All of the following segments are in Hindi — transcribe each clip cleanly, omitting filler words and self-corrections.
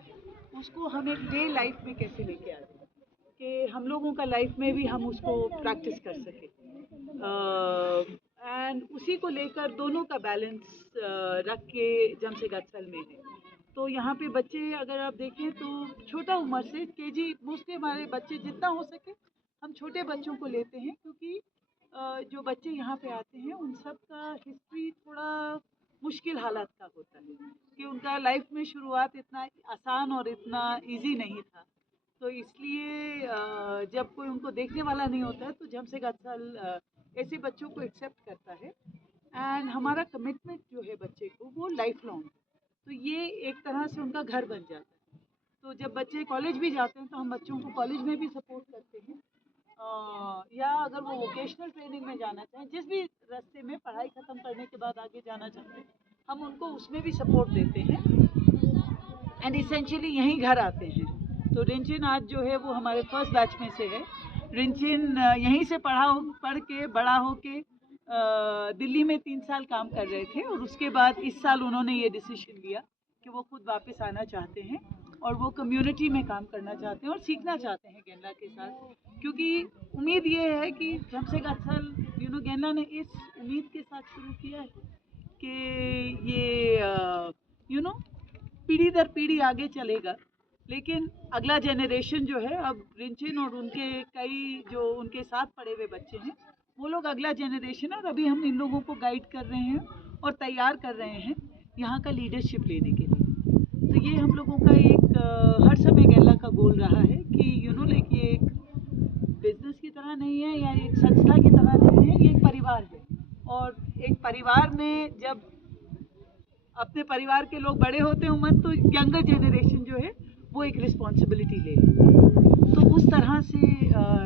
है उसको हम एक डे लाइफ में कैसे लेके आते हैं कि हम लोगों का लाइफ में भी हम उसको प्रैक्टिस कर सकें एंड उसी को लेकर दोनों का बैलेंस रख के जम से गत्सल में है। तो यहाँ पे बच्चे अगर आप देखें तो छोटा उम्र से केजी मोस्टली हमारे बच्चे जितना हो सके हम छोटे बच्चों को लेते हैं क्योंकि जो बच्चे यहाँ पे आते हैं उन सब का हिस्ट्री थोड़ा मुश्किल हालात का होता है कि उनका लाइफ में शुरुआत इतना आसान और इतना इजी नहीं था। तो इसलिए जब कोई उनको देखने वाला नहीं होता है तो जम से गत्सल ऐसे बच्चों को एक्सेप्ट करता है एंड हमारा कमिटमेंट जो है बच्चे को वो लाइफ लॉन्ग है। तो ये एक तरह से उनका घर बन जाता है। तो जब बच्चे कॉलेज भी जाते हैं तो हम बच्चों को कॉलेज में भी सपोर्ट करते हैं या अगर वो वोकेशनल ट्रेनिंग में जाना चाहें जिस भी रास्ते में पढ़ाई ख़त्म करने के बाद आगे जाना चाहते हैं हम उनको उसमें भी सपोर्ट देते हैं एंड इसेंशियली यहीं घर आते हैं। तो रिंचिन आज जो है वो हमारे फर्स्ट बैच में से है। रिंचिन यहीं से पढ़ के बड़ा हो के दिल्ली में 3 साल काम कर रहे थे और उसके बाद इस साल उन्होंने ये डिसीजन लिया कि वो खुद वापस आना चाहते हैं और वो कम्युनिटी में काम करना चाहते हैं और सीखना चाहते हैं गेंदा के साथ क्योंकि उम्मीद ये है कि जम से गत्सल गेंदा ने इस उम्मीद के साथ शुरू किया है कि ये पीढ़ी दर पीढ़ी आगे चलेगा। लेकिन अगला जनरेशन जो है अब रिंचिन और उनके कई जो उनके साथ पढ़े हुए बच्चे हैं वो लोग अगला जनरेशन है और अभी हम इन लोगों को गाइड कर रहे हैं और तैयार कर रहे हैं यहाँ का लीडरशिप लेने के लिए। तो ये हम लोगों का एक हर समय गेला का गोल रहा है कि लाइक ये एक बिजनेस की तरह नहीं है या एक संस्था की तरह नहीं है, ये एक परिवार है और एक परिवार में जब अपने परिवार के लोग बड़े होते हैं उम्र तो यंगर जनरेशन जो है वो एक रिस्पॉन्सिबिलिटी ले लेती। तो उस तरह से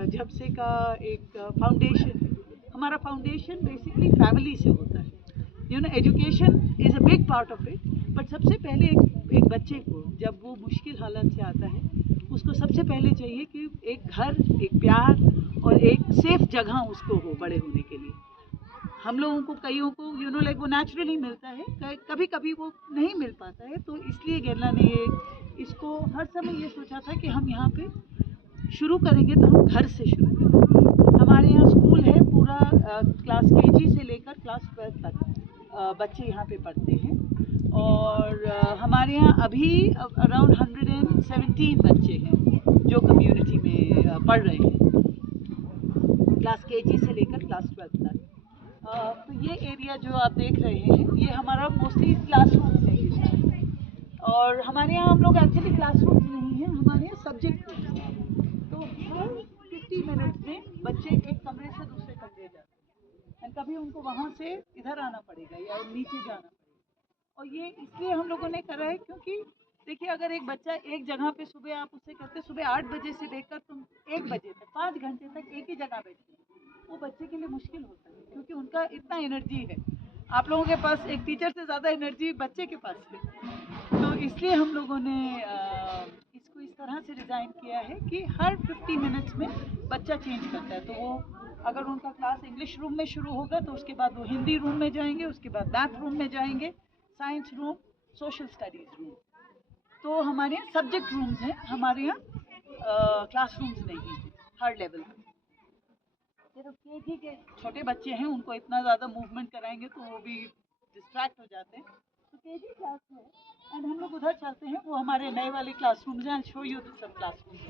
झपसे का एक फाउंडेशन है। हमारा फाउंडेशन बेसिकली फैमिली से होता है। Education is a big part of it but सबसे पहले एक बच्चे को जब वो मुश्किल हालत से आता है उसको सबसे पहले चाहिए कि एक घर, एक प्यार और एक सेफ जगह उसको हो बड़े होने के लिए। हम लोगों को कईयों को लाइक वो नेचुरली मिलता है, कभी कभी वो नहीं मिल पाता है। तो इसलिए गेला ने इसको हर समय ये सोचा था कि हम यहाँ पे शुरू करेंगे तो हम घर से शुरू करेंगे। हमारे यहाँ स्कूल है पूरा क्लास केजी से लेकर क्लास 12 तक बच्चे यहाँ पे पढ़ते हैं और हमारे यहाँ अभी अराउंड 117 बच्चे हैं जो कम्युनिटी में पढ़ रहे हैं क्लास केजी से लेकर क्लास 12 तक। तो ये एरिया जो आप देख रहे हैं ये हमारा मोस्टली क्लासरूम है और हमारे यहाँ हम लोग एक्चुअली क्लासरूम नहीं है, हमारे यहाँ सब्जेक्ट रूम है। तो हर 50 मिनट्स में बच्चे एक कमरे से दूसरे कमरे जाते हैं एंड कभी उनको वहाँ से इधर आना पड़ेगा या नीचे जाना पड़ेगा। और ये इसलिए हम लोगों ने करा है क्योंकि देखिए अगर एक बच्चा एक जगह पे सुबह आप उससे कहते सुबह 8 बजे से लेकर तुम 1 बजे तक 5 घंटे तक एक ही जगह बैठे वो बच्चे के लिए मुश्किल होता है क्योंकि उनका इतना एनर्जी है। आप लोगों के पास एक टीचर से ज़्यादा एनर्जी बच्चे के पास है। तो इसलिए हम लोगों ने इसको इस तरह से डिज़ाइन किया है कि हर 50 मिनट्स में बच्चा चेंज करता है। तो वो अगर उनका क्लास इंग्लिश रूम में शुरू होगा तो उसके बाद वो हिंदी रूम में जाएंगे, उसके बाद मैथ रूम में जाएंगे, science room, social studies room. तो हमारे यहाँ सब्जेक्ट रूम्स हैं, हमारे यहाँ क्लास रूम्स नहीं हैं हर लेवल पर। सिर्फ केजी के छोटे बच्चे हैं उनको इतना ज़्यादा मूवमेंट कराएंगे तो वो भी डिस्ट्रैक्ट हो जाते हैं। तो केजी क्लास में एंड हम लोग उधर चलते हैं, वो हमारे नए वाले क्लासरूम्स हैं। शो यू सब क्लासरूम्स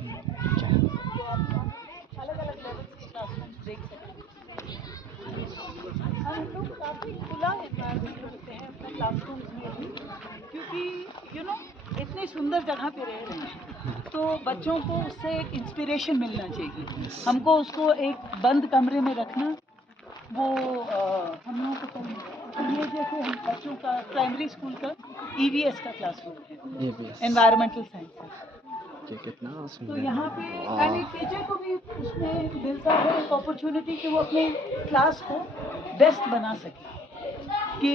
तो आप अलग अलग लेवल्स के क्लासरूम्स देख सकते हैं। हम लोग काफ़ी खुला एनवायरनमेंट रखते हैं अपने क्लासरूम्स में भी क्योंकि इतनी सुंदर जगह पे रह रहे हैं तो बच्चों को उससे एक इंस्पिरेशन मिलना चाहिए। हमको उसको एक बंद कमरे में रखना वो हम लोगों को तो ये जैसे हम बच्चों का प्राइमरी स्कूल का EVS का क्लासरूम है, एनवायरमेंटल साइंसेस। तो यहाँ पे यानी टीचर को भी उसमें मिलता है एक अपॉर्चुनिटी कि वो अपने क्लास को बेस्ट बना सके कि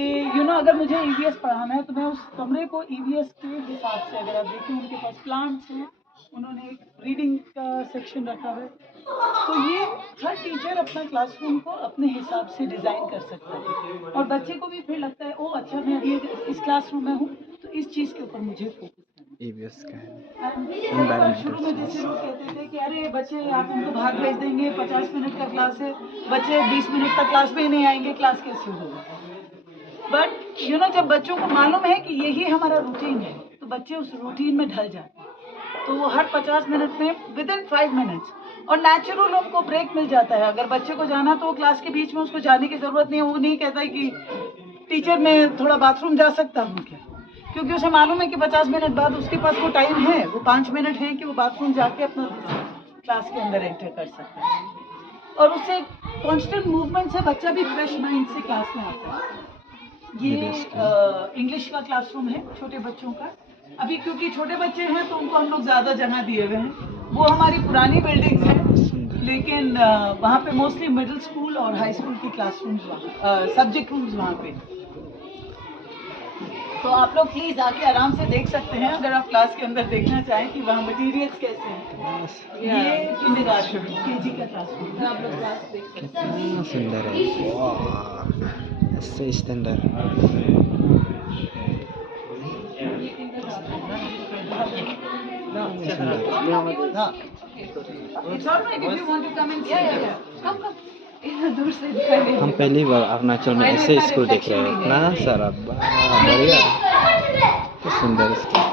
अगर मुझे EVS पढ़ाना है तो मैं उस कमरे को EVS के हिसाब से, अगर आप देखें उनके पास प्लांट्स हैं, उन्होंने एक रीडिंग का सेक्शन रखा है। तो ये हर टीचर अपना क्लासरूम को अपने हिसाब से डिज़ाइन कर सकता है और बच्चे को भी फिर लगता है ओ अच्छा मैं अभी इस क्लासरूम में हूँ तो इस चीज़ के ऊपर मुझे फोकस करना है। EVS का है शुरू में जैसे लोग कहते थे कि अरे बच्चे आप उनको बाहर भेज देंगे, 50 मिनट का क्लास है, बच्चे 20 मिनट तक क्लास में ही नहीं आएंगे, क्लास कैसे होगा। बट जब बच्चों को मालूम है कि यही हमारा रूटीन है, तो बच्चे उस रूटीन में ढल जाते हैं। तो वो हर 50 मिनट में विदिन 5 मिनट्स और नेचुरल उनको ब्रेक मिल जाता है। अगर बच्चे को जाना तो क्लास के बीच में उसको जाने की ज़रूरत नहीं है। वो नहीं कहता है कि टीचर मैं थोड़ा बाथरूम जा सकता हूँ क्या, क्योंकि उसे मालूम है कि 50 मिनट बाद उसके पास वो टाइम है, वो 5 मिनट है कि वो बाथरूम जाके अपना क्लास के अंदर एंटर कर सकता है। और उससे कांस्टेंट मूवमेंट से बच्चा भी फ्रेश माइंड से क्लास में आता है। ये इंग्लिश का क्लासरूम है छोटे बच्चों का। अभी क्योंकि छोटे बच्चे हैं तो उनको हम लोग ज़्यादा जगह दिए हुए हैं। वो हमारी पुरानी बिल्डिंग्स हैं, लेकिन वहाँ पे मोस्टली मिडिल स्कूल और हाई स्कूल की क्लासरूम्स, सब्जेक्ट रूम्स वहाँ पे। तो आप लोग प्लीज़ आके आराम से देख सकते हैं, अगर आप क्लास के अंदर देखना चाहें कि वहाँ मटेरियल्स कैसे हैं। ये किंडरगार्टन केजी का क्लासरूम है, आप लोग क्लास देख सकते हैं। सुंदर है, वाह ऐसे स्टैंडर्ड। हम पहली बार अरुणाचल में ऐसे स्कूल देख रहे हैं, इतना सारा बढ़िया, तो सुंदर स्कूल।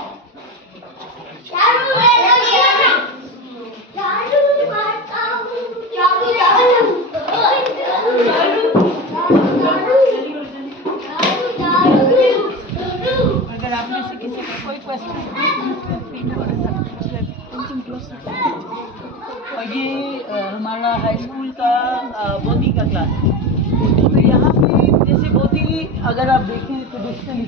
अगर आप में से किसी का कोई क्वेश्चन और ये हमारा हाई स्कूल का बोधी का क्लास है। तो यहाँ पे जैसे बोधी अगर आप देखें ट्रेडिशनल,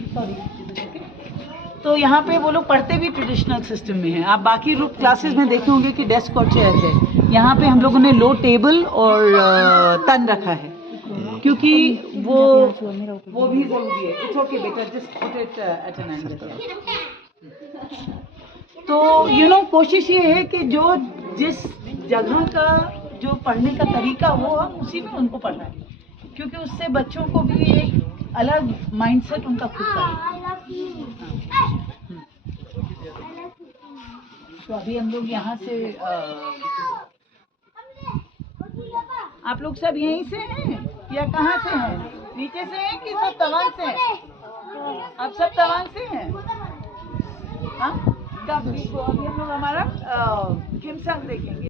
तो यहाँ पे वो लोग पढ़ते भी ट्रेडिशनल सिस्टम में हैं। आप बाकी क्लासेस में देखे होंगे कि डेस्क और चेयर है, यहाँ पे हम लोगों ने लो टेबल और तन रखा है, क्योंकि वो भी ज़रूरी है। इट्स ओके बेटा, just put it at an angle. तो कोशिश ये है कि जो जिस जगह का जो पढ़ने का तरीका हो, हम उसी में उनको पढ़ाएं, क्योंकि उससे बच्चों को भी एक अलग माइंडसेट उनका खुद का है। तो अभी हम लोग यहाँ से आप लोग सब यहीं से हैं या कहाँ से हैं? नीचे से हैं कि सब तवांग से हैं? आप सब तवांग से हैं? हाँ, अभी हम लोग हमारा किमसांग देखेंगे।